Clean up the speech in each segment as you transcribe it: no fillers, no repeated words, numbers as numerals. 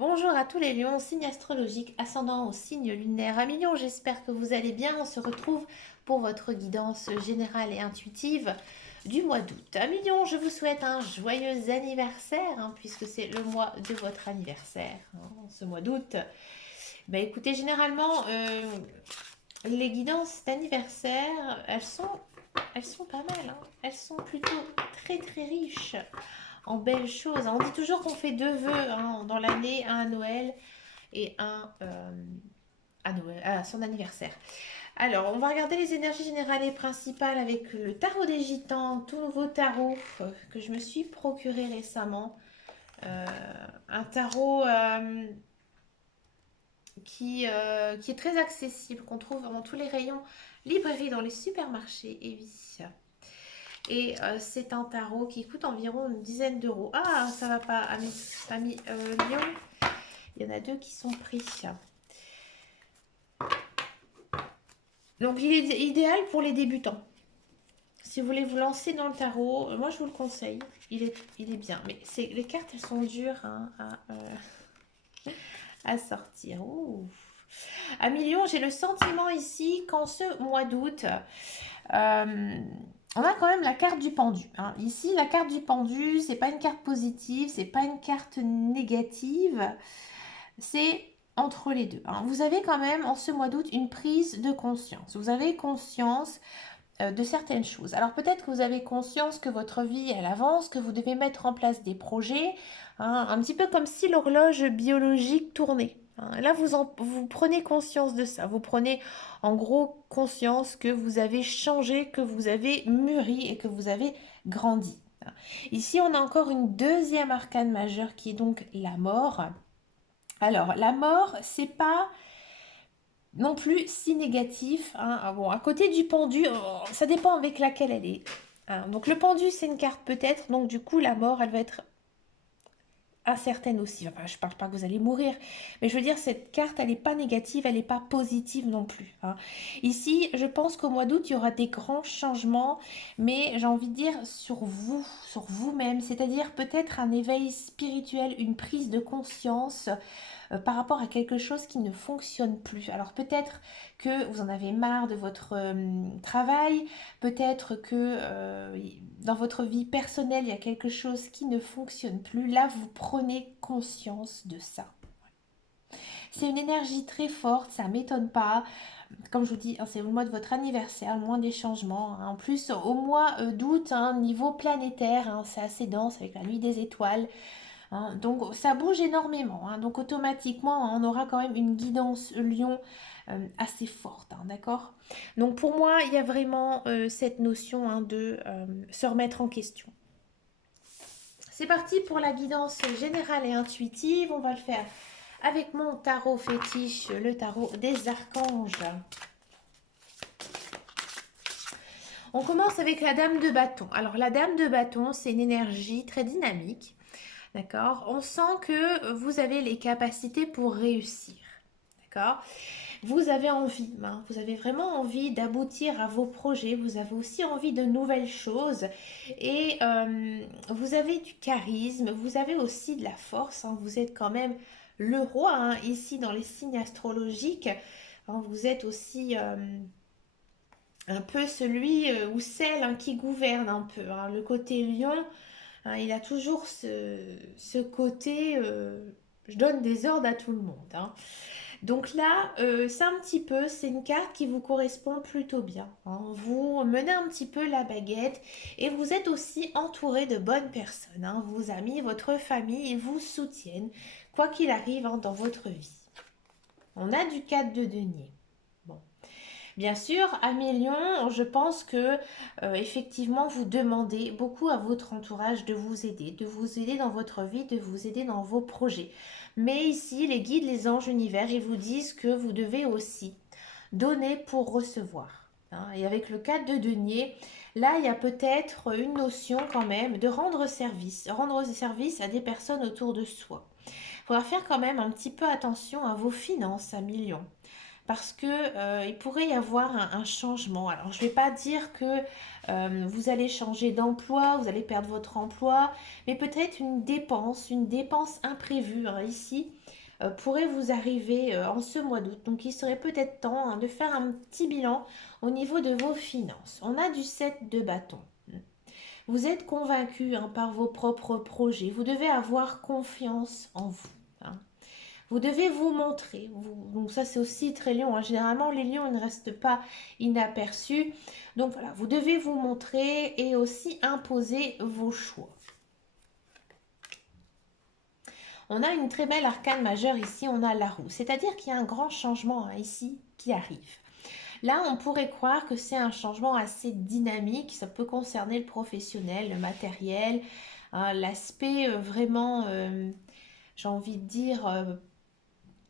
Bonjour à tous les lions, signe astrologique, ascendant au signe lunaire. Amélion, j'espère que vous allez bien. On se retrouve pour votre guidance générale et intuitive du mois d'août. Amélion, je vous souhaite un joyeux anniversaire, puisque c'est le mois de votre anniversaire, ce mois d'août. Écoutez, généralement, les guidances d'anniversaire, elles sont pas mal, hein. Elles sont plutôt très très riches en belles choses. On dit toujours qu'on fait deux vœux dans l'année, un à Noël et un à Noël, à son anniversaire. Alors, on va regarder les énergies générales et principales avec le tarot des gitans, tout nouveau tarot que je me suis procuré récemment. Euh, un tarot qui est très accessible, qu'on trouve dans tous les rayons librairie, dans les supermarchés, et oui. Et c'est un tarot qui coûte environ une dizaine d'euros. Ah, ça va pas, amis Lyon. Il y en a deux qui sont pris. Donc, il est idéal pour les débutants. Si vous voulez vous lancer dans le tarot, moi je vous le conseille. Il est bien. Mais les cartes, elles sont dures à sortir. Ouh. À Million, j'ai le sentiment ici qu'en ce mois d'août, on a quand même la carte du pendu. Ici, la carte du pendu, c'est pas une carte positive, c'est pas une carte négative, c'est entre les deux. Vous avez quand même en ce mois d'août une prise de conscience. Vous avez conscience de certaines choses. Alors peut-être que vous avez conscience que votre vie, elle avance, que vous devez mettre en place des projets, un petit peu comme si l'horloge biologique tournait. Là, vous prenez conscience de ça. Vous prenez en gros conscience que vous avez changé, que vous avez mûri et que vous avez grandi. Ici, on a encore une deuxième arcane majeure qui est donc la mort. Alors, la mort, c'est pas non plus si négatif. Bon, à côté du pendu, ça dépend avec laquelle elle est. Donc le pendu, c'est une carte peut-être, donc du coup la mort, elle va être incertaine aussi. Enfin, je parle pas que vous allez mourir, mais je veux dire, cette carte, elle n'est pas négative, elle n'est pas positive non plus. Ici, je pense qu'au mois d'août, il y aura des grands changements, mais j'ai envie de dire sur vous, sur vous-même, c'est-à-dire peut-être un éveil spirituel, une prise de conscience par rapport à quelque chose qui ne fonctionne plus. Alors peut-être que vous en avez marre de votre travail, peut-être que dans votre vie personnelle, il y a quelque chose qui ne fonctionne plus. Là, vous prenez conscience de ça. C'est une énergie très forte, ça ne m'étonne pas. Comme je vous dis, c'est le mois de votre anniversaire, le mois des changements. En plus, au mois d'août, niveau planétaire, c'est assez dense avec la nuit des étoiles. Donc ça bouge énormément. Donc automatiquement, on aura quand même une guidance Lion assez forte. D'accord. Donc pour moi, il y a vraiment cette notion de se remettre en question. C'est parti pour la guidance générale et intuitive. On va le faire avec mon tarot fétiche, le tarot des archanges. On commence avec la dame de bâton. Alors la dame de bâton, c'est une énergie très dynamique. D'accord. On sent que vous avez les capacités pour réussir. D'accord. Vous avez envie, vous avez vraiment envie d'aboutir à vos projets. Vous avez aussi envie de nouvelles choses. Et vous avez du charisme. Vous avez aussi de la force. Vous êtes quand même le roi ici dans les signes astrologiques. Vous êtes aussi un peu celui ou celle qui gouverne un peu. Le côté lion. Il a toujours ce côté, je donne des ordres à tout le monde. Donc là, c'est un petit peu, c'est une carte qui vous correspond plutôt bien. Vous menez un petit peu la baguette et vous êtes aussi entouré de bonnes personnes. Vos amis, votre famille vous soutiennent, quoi qu'il arrive dans votre vie. On a du 4 de denier. Bien sûr, Amis Lion, je pense que effectivement vous demandez beaucoup à votre entourage de vous aider dans votre vie, de vous aider dans vos projets. Mais ici, les guides, les anges univers, ils vous disent que vous devez aussi donner pour recevoir. Et avec le 4 de denier, là, il y a peut-être une notion quand même de rendre service à des personnes autour de soi. Il faudra faire quand même un petit peu attention à vos finances, Amis Lion. parce que il pourrait y avoir un changement. Alors, je ne vais pas dire que vous allez changer d'emploi, vous allez perdre votre emploi, mais peut-être une dépense imprévue hein, ici pourrait vous arriver en ce mois d'août. Donc, il serait peut-être temps hein, de faire un petit bilan au niveau de vos finances. On a du 7 de bâton. Vous êtes convaincu hein, par vos propres projets. Vous devez avoir confiance en vous. Hein. Vous devez vous montrer. Donc ça, c'est aussi très lion. Hein. Généralement, les lions, ils ne restent pas inaperçus. Donc voilà, vous devez vous montrer et aussi imposer vos choix. On a une très belle arcane majeure ici, on a la roue. C'est-à-dire qu'il y a un grand changement hein, ici qui arrive. Là, on pourrait croire que c'est un changement assez dynamique. Ça peut concerner le professionnel, le matériel, hein, l'aspect vraiment, j'ai envie de dire,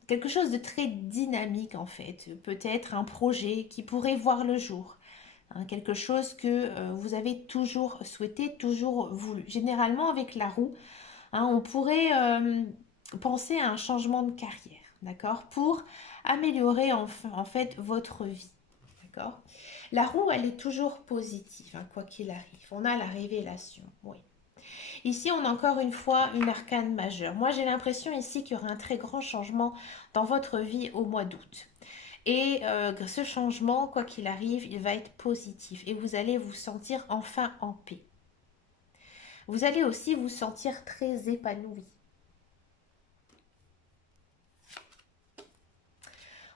quelque chose de très dynamique en fait. Peut-être un projet qui pourrait voir le jour. Hein, quelque chose que vous avez toujours souhaité, toujours voulu. Généralement, avec la roue, hein, on pourrait penser à un changement de carrière, d'accord, pour améliorer en fait votre vie. D'accord. La roue, elle est toujours positive, hein, quoi qu'il arrive. On a la révélation, oui. Ici, on a encore une fois une arcane majeure. Moi, j'ai l'impression ici qu'il y aura un très grand changement dans votre vie au mois d'août. Et ce changement, quoi qu'il arrive, il va être positif. Et vous allez vous sentir enfin en paix. Vous allez aussi vous sentir très épanoui.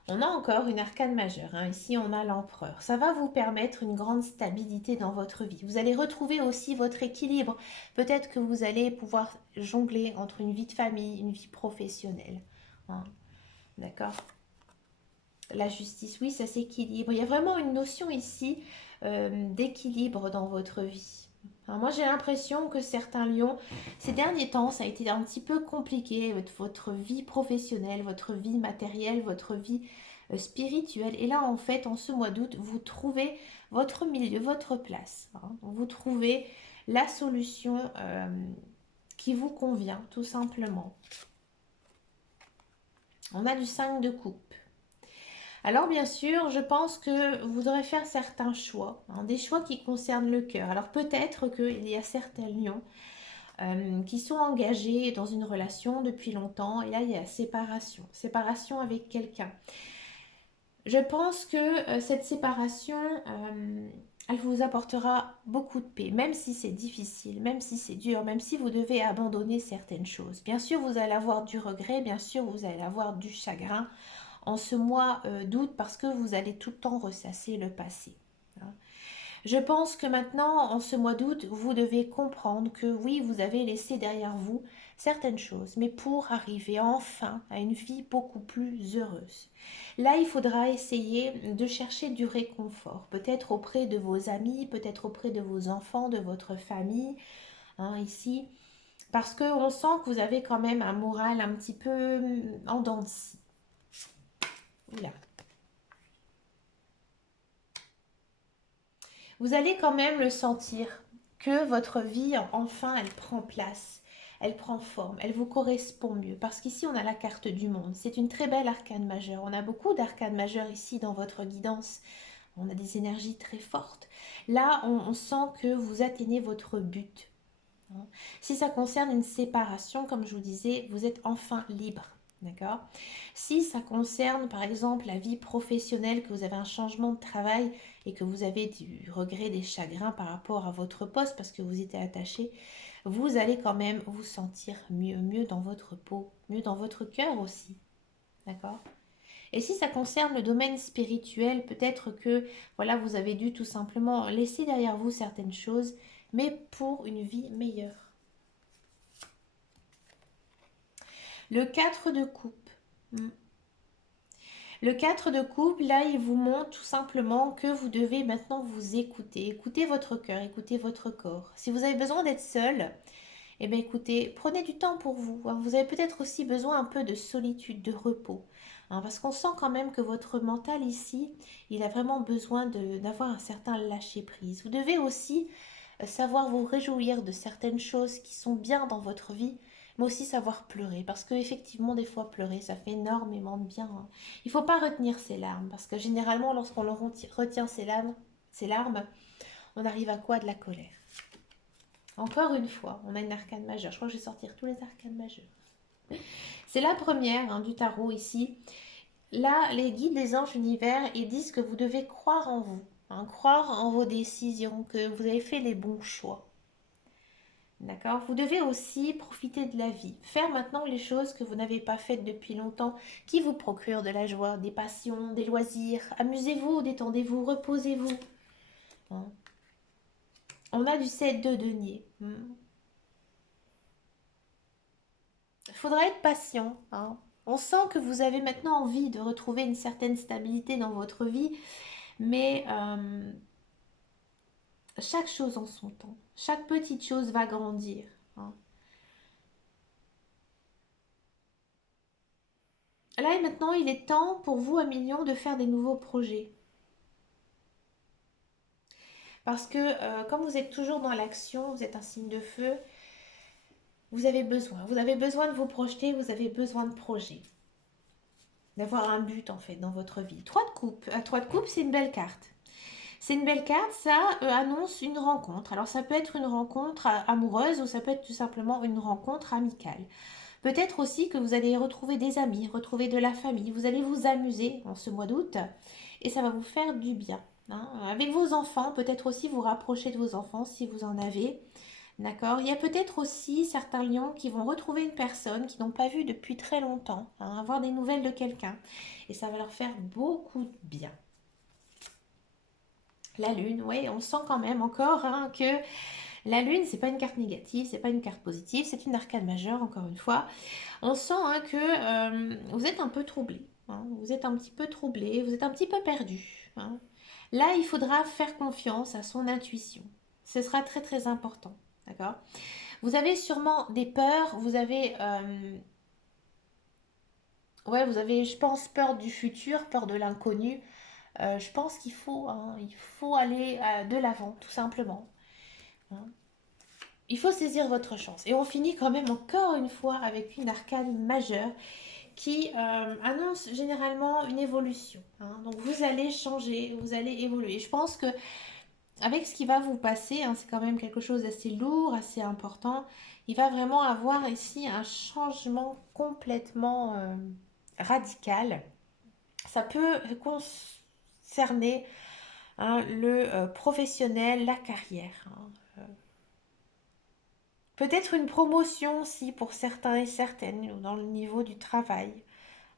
On a encore une arcane majeure, hein. Ici on a l'empereur. Ça va vous permettre une grande stabilité dans votre vie. Vous allez retrouver aussi votre équilibre. Peut-être que vous allez pouvoir jongler entre une vie de famille, une vie professionnelle. Hein. D'accord. La justice, oui, ça s'équilibre. Il y a vraiment une notion ici d'équilibre dans votre vie. Alors moi j'ai l'impression que certains lions, ces derniers temps, ça a été un petit peu compliqué, votre vie professionnelle, votre vie matérielle, votre vie spirituelle. Et là en fait, en ce mois d'août, vous trouvez votre milieu, votre place. Hein. Vous trouvez la solution qui vous convient, tout simplement. On a du 5 de coupe. Alors bien sûr, je pense que vous devrez faire certains choix, hein, des choix qui concernent le cœur. Alors peut-être qu'il y a certains lions qui sont engagés dans une relation depuis longtemps et là il y a séparation avec quelqu'un. Je pense que cette séparation, elle vous apportera beaucoup de paix, même si c'est difficile, même si c'est dur, même si vous devez abandonner certaines choses. Bien sûr, vous allez avoir du regret, bien sûr, vous allez avoir du chagrin en ce mois d'août parce que vous allez tout le temps ressasser le passé. Hein. Je pense que maintenant, en ce mois d'août, vous devez comprendre que oui, vous avez laissé derrière vous certaines choses, mais pour arriver enfin à une vie beaucoup plus heureuse. Là, il faudra essayer de chercher du réconfort, peut-être auprès de vos amis, peut-être auprès de vos enfants, de votre famille, hein, ici, parce qu'on sent que vous avez quand même un moral un petit peu en dents de scie. Oula. Vous allez quand même le sentir que votre vie, enfin, elle prend place, elle prend forme, elle vous correspond mieux. Parce qu'ici, on a la carte du monde. C'est une très belle arcane majeure. On a beaucoup d'arcanes majeures ici dans votre guidance. On a des énergies très fortes. Là, on sent que vous atteignez votre but. Si ça concerne une séparation, comme je vous disais, vous êtes enfin libre. D'accord. Si ça concerne par exemple la vie professionnelle, que vous avez un changement de travail et que vous avez du regret, des chagrins par rapport à votre poste parce que vous étiez attaché, vous allez quand même vous sentir mieux, mieux dans votre peau, mieux dans votre cœur aussi. D'accord. Et si ça concerne le domaine spirituel, peut-être que voilà, vous avez dû tout simplement laisser derrière vous certaines choses, mais pour une vie meilleure. Le 4 de coupe. Le 4 de coupe, là, il vous montre tout simplement que vous devez maintenant vous écouter. Écoutez votre cœur, écoutez votre corps. Si vous avez besoin d'être seul, eh bien écoutez, prenez du temps pour vous. Vous avez peut-être aussi besoin un peu de solitude, de repos. Hein, parce qu'on sent quand même que votre mental ici, il a vraiment besoin d'avoir un certain lâcher-prise. Vous devez aussi savoir vous réjouir de certaines choses qui sont bien dans votre vie, mais aussi savoir pleurer, parce que effectivement des fois pleurer, ça fait énormément de bien, hein. Il ne faut pas retenir ses larmes, parce que généralement lorsqu'on retient ses larmes, on arrive à quoi? De la colère. Encore une fois, on a une arcane majeure. Je crois que je vais sortir tous les arcanes majeurs. C'est la première hein, du tarot ici. Là, les guides des anges univers, ils disent que vous devez croire en vous, hein, croire en vos décisions, que vous avez fait les bons choix. D'accord? Vous devez aussi profiter de la vie, faire maintenant les choses que vous n'avez pas faites depuis longtemps, qui vous procurent de la joie, des passions, des loisirs. Amusez-vous, détendez-vous, reposez-vous. Hein. On a du 7 de denier. Il faudra être patient. Hein. On sent que vous avez maintenant envie de retrouver une certaine stabilité dans votre vie, mais chaque chose en son temps. Chaque petite chose va grandir. Hein. Là et maintenant, il est temps pour vous, Amilion, de faire des nouveaux projets. Parce que comme vous êtes toujours dans l'action, vous êtes un signe de feu, vous avez besoin. Vous avez besoin de vous projeter, vous avez besoin de projets. D'avoir un but en fait dans votre vie. 3 de coupe. 3 de coupe, c'est une belle carte. C'est une belle carte, ça annonce une rencontre. Alors ça peut être une rencontre amoureuse ou ça peut être tout simplement une rencontre amicale. Peut-être aussi que vous allez retrouver des amis, retrouver de la famille. Vous allez vous amuser en ce mois d'août et ça va vous faire du bien. Hein. Avec vos enfants, peut-être aussi vous rapprocher de vos enfants si vous en avez. D'accord. Il y a peut-être aussi certains lions qui vont retrouver une personne qu'ils n'ont pas vue depuis très longtemps, hein, avoir des nouvelles de quelqu'un. Et ça va leur faire beaucoup de bien. La lune, oui, on sent quand même encore hein, que la lune, c'est pas une carte négative, c'est pas une carte positive, c'est une arcane majeure, encore une fois. On sent hein, que vous êtes un peu troublé, hein, vous êtes un petit peu troublé, vous êtes un petit peu perdu. Hein. Là, il faudra faire confiance à son intuition. Ce sera très très important, d'accord? Vous avez sûrement des peurs, ouais, vous avez, je pense, peur du futur, peur de l'inconnu. Je pense qu'il faut, hein, il faut aller de l'avant, tout simplement. Hein. Il faut saisir votre chance. Et on finit quand même encore une fois avec une arcane majeure qui annonce généralement une évolution. Hein. Donc vous allez changer, vous allez évoluer. Je pense que avec ce qui va vous passer, hein, c'est quand même quelque chose d'assez lourd, assez important. Il va vraiment avoir ici un changement complètement radical. Ça peut concerner hein, le professionnel, la carrière. Hein. Peut-être une promotion aussi pour certains et certaines dans le niveau du travail.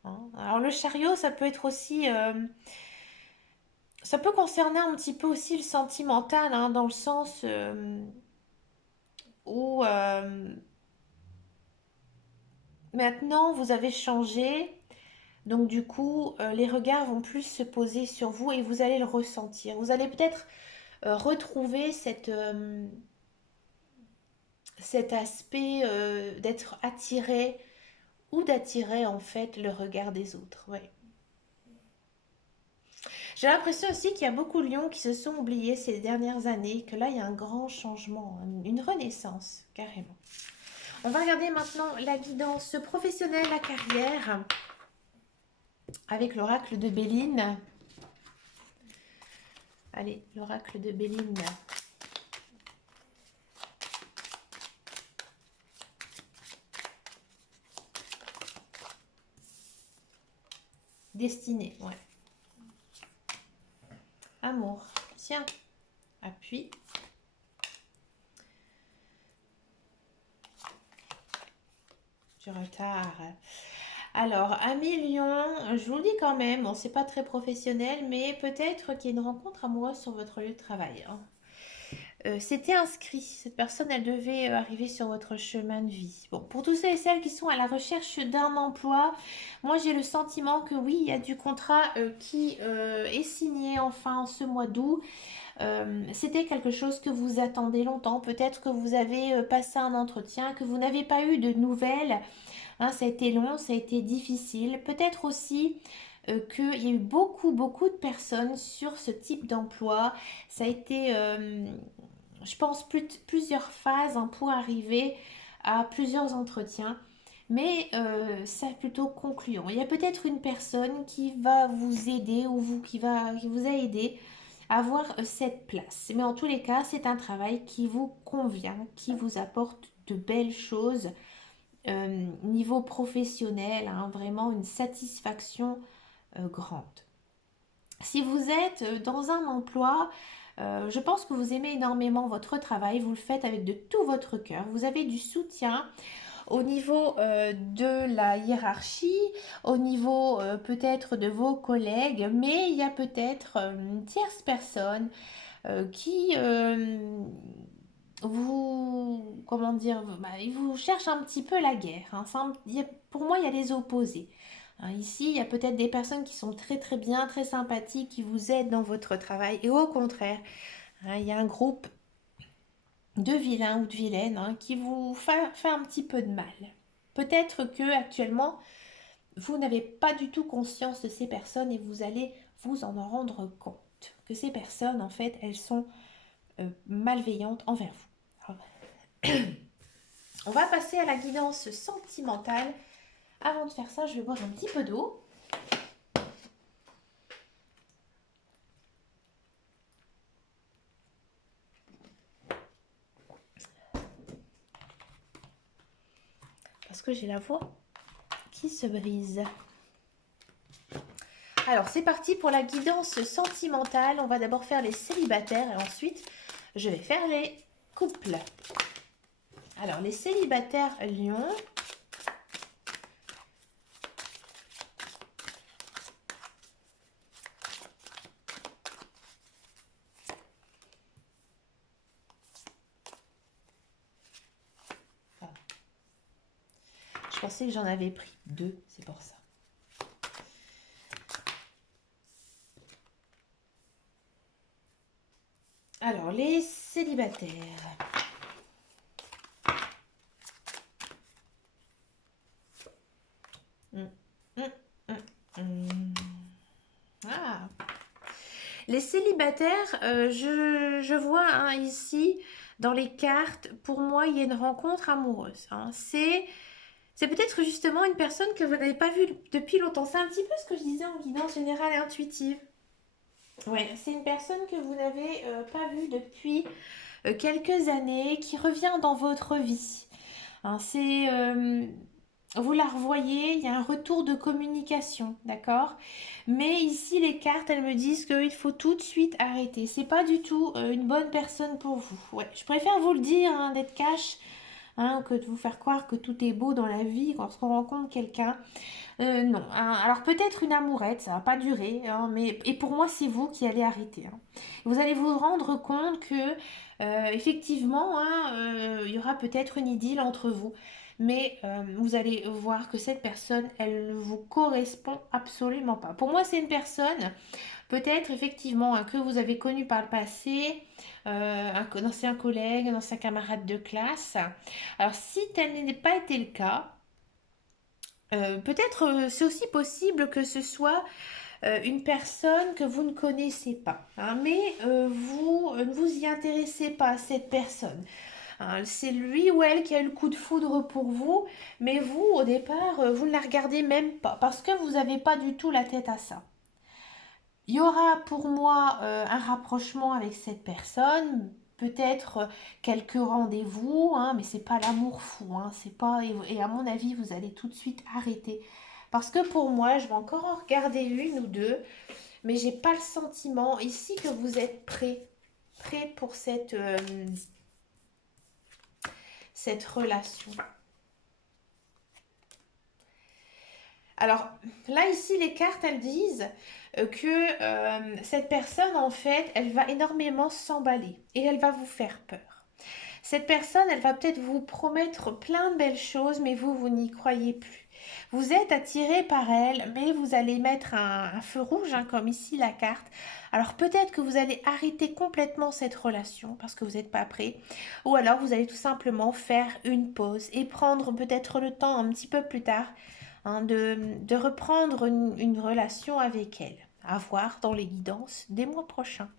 Hein. Alors le chariot, ça peut être aussi... ça peut concerner un petit peu aussi le sentimental, hein, dans le sens où maintenant vous avez changé. Donc du coup, les regards vont plus se poser sur vous et vous allez le ressentir. Vous allez peut-être retrouver cet aspect d'être attiré ou d'attirer en fait le regard des autres. Ouais. J'ai l'impression aussi qu'il y a beaucoup de lions qui se sont oubliés ces dernières années, que là il y a un grand changement, une renaissance carrément. On va regarder maintenant la guidance professionnelle, la carrière, avec l'oracle de Béline. Allez, l'oracle de Béline. Destinée, ouais. Amour, tiens, appui. Du retard. Alors, Amis Lion, je vous le dis quand même, bon, c'est pas très professionnel, mais peut-être qu'il y a une rencontre amoureuse sur votre lieu de travail. Hein. C'était inscrit, cette personne, elle devait arriver sur votre chemin de vie. Bon, pour tous ceux et celles qui sont à la recherche d'un emploi, moi j'ai le sentiment que oui, il y a du contrat qui est signé enfin en ce mois d'août. C'était quelque chose que vous attendez longtemps. Peut-être que vous avez passé un entretien, que vous n'avez pas eu de nouvelles. Hein, ça a été long, ça a été difficile. Peut-être aussi qu'il y a eu beaucoup de personnes sur ce type d'emploi. Ça a été, je pense, plusieurs phases hein, pour arriver à plusieurs entretiens, mais c'est plutôt concluant. Il y a peut-être une personne qui va vous aider ou qui vous a aidé à avoir cette place. Mais en tous les cas, c'est un travail qui vous convient, qui vous apporte de belles choses niveau professionnel, hein, vraiment une satisfaction grande. Si vous êtes dans un emploi, je pense que vous aimez énormément votre travail, vous le faites avec de tout votre cœur, vous avez du soutien au niveau de la hiérarchie, au niveau peut-être de vos collègues, mais il y a peut-être une tierce personne qui vous, comment dire, il vous cherche un petit peu la guerre. Hein. Pour moi, il y a les opposés. Hein, ici, il y a peut-être des personnes qui sont très très bien, très sympathiques, qui vous aident dans votre travail, et au contraire, hein, il y a un groupe de vilains ou de vilaines hein, qui vous fait un petit peu de mal. Peut-être que actuellement, vous n'avez pas du tout conscience de ces personnes et vous allez vous en rendre compte. Que ces personnes, en fait, elles sont malveillantes envers vous. Alors, on va passer à la guidance sentimentale. Avant de faire ça, je vais boire un petit peu d'eau. Parce que j'ai la voix qui se brise. Alors, c'est parti pour la guidance sentimentale. On va d'abord faire les célibataires et ensuite, je vais faire les couples. Alors, les célibataires Lion. Ah. Je pensais que j'en avais pris 2, c'est pour ça. Alors, les célibataires. Ah. Les célibataires, je vois hein, ici, dans les cartes, pour moi, il y a une rencontre amoureuse. Hein. C'est peut-être justement une personne que vous n'avez pas vue depuis longtemps. C'est un petit peu ce que je disais en guidance générale et intuitive. Ouais, c'est une personne que vous n'avez pas vue depuis quelques années, qui revient dans votre vie. Hein, vous la revoyez, il y a un retour de communication, d'accord? Mais ici, les cartes, elles me disent qu'il faut tout de suite arrêter. C'est pas du tout une bonne personne pour vous. Ouais, je préfère vous le dire, hein, d'être cash, hein, que de vous faire croire que tout est beau dans la vie lorsqu'on rencontre quelqu'un. Non, hein. Alors peut-être une amourette, ça va pas durer, hein, mais et pour moi c'est vous qui allez arrêter. Hein. Vous allez vous rendre compte que effectivement, hein, il y aura peut-être une idylle entre vous, mais vous allez voir que cette personne, elle ne vous correspond absolument pas. Pour moi, c'est une personne, peut-être effectivement, hein, que vous avez connue par le passé, un ancien collègue, un ancien camarade de classe. Alors si tel n'est pas été le cas, peut-être c'est aussi possible que ce soit une personne que vous ne connaissez pas, hein, mais vous ne vous y intéressez pas à cette personne. Hein. C'est lui ou elle qui a eu le coup de foudre pour vous, mais vous, au départ, vous ne la regardez même pas parce que vous n'avez pas du tout la tête à ça. Il y aura pour moi un rapprochement avec cette personne, peut-être quelques rendez-vous, hein, mais c'est pas l'amour fou, hein, c'est pas et à mon avis vous allez tout de suite arrêter parce que pour moi je vais encore en regarder une ou deux, mais j'ai pas le sentiment ici que vous êtes prêt pour cette relation. Alors là ici les cartes elles disent que cette personne en fait elle va énormément s'emballer et elle va vous faire peur. Cette personne elle va peut-être vous promettre plein de belles choses mais vous n'y croyez plus. Vous êtes attiré par elle mais vous allez mettre un feu rouge hein, comme ici la carte. Alors peut-être que vous allez arrêter complètement cette relation parce que vous n'êtes pas prêt ou alors vous allez tout simplement faire une pause et prendre peut-être le temps un petit peu plus tard hein, de reprendre une relation avec elle. À voir dans les guidances des mois prochains.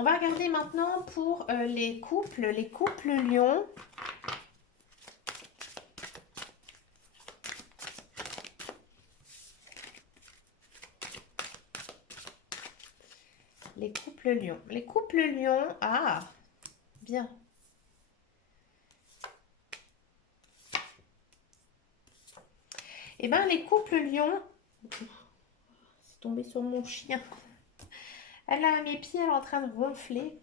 On va regarder maintenant pour les couples lions. Les couples lions. Les couples lions, ah, bien. Eh bien, les couples lions, c'est tombé sur mon chien. Elle a mes pieds, elle est en train de ronfler.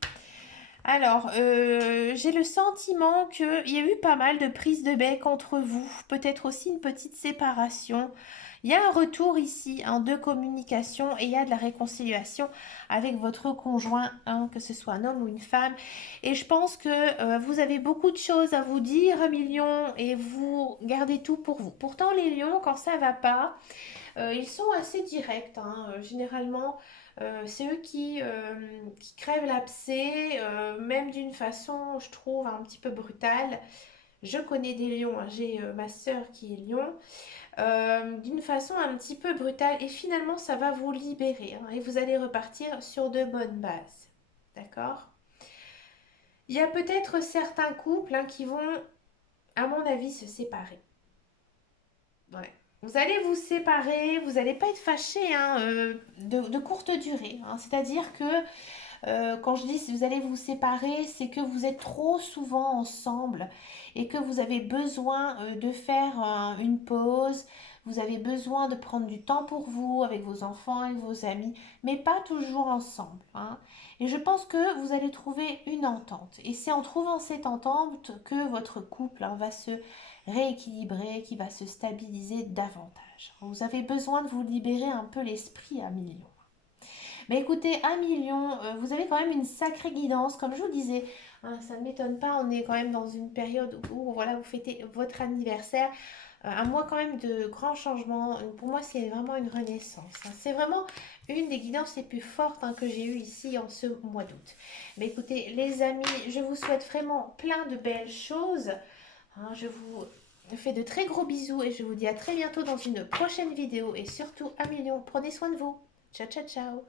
Alors, j'ai le sentiment qu'il y a eu pas mal de prises de bec entre vous, peut-être aussi une petite séparation. Il y a un retour ici hein, de communication et il y a de la réconciliation avec votre conjoint, hein, que ce soit un homme ou une femme. Et je pense que vous avez beaucoup de choses à vous dire, lion, et vous gardez tout pour vous. Pourtant, les lions, quand ça va pas, ils sont assez directs, hein. Généralement, c'est eux qui crèvent l'abcès, même d'une façon, je trouve, un petit peu brutale. Je connais des lions, hein. J'ai ma sœur qui est lion, d'une façon un petit peu brutale. Et finalement, ça va vous libérer hein, et vous allez repartir sur de bonnes bases. D'accord? Il y a peut-être certains couples hein, qui vont, à mon avis, se séparer. Ouais. Vous allez vous séparer, vous n'allez pas être fâché hein, de courte durée, hein. C'est-à-dire que quand je dis si vous allez vous séparer, c'est que vous êtes trop souvent ensemble et que vous avez besoin de faire une pause, vous avez besoin de prendre du temps pour vous, avec vos enfants et vos amis, mais pas toujours ensemble, hein. Et je pense que vous allez trouver une entente. Et c'est en trouvant cette entente que votre couple hein, va se rééquilibrer, qui va se stabiliser davantage. Vous avez besoin de vous libérer un peu l'esprit à million. Mais écoutez, 1 million, vous avez quand même une sacrée guidance, comme je vous disais. Hein, ça ne m'étonne pas, on est quand même dans une période où voilà, vous fêtez votre anniversaire. Un mois quand même de grands changements. Pour moi, c'est vraiment une renaissance, hein. C'est vraiment une des guidances les plus fortes hein, que j'ai eues ici en ce mois d'août. Mais écoutez, les amis, je vous souhaite vraiment plein de belles choses, hein. Je vous fais de très gros bisous et je vous dis à très bientôt dans une prochaine vidéo. Et surtout, 1 million, prenez soin de vous. Ciao, ciao, ciao.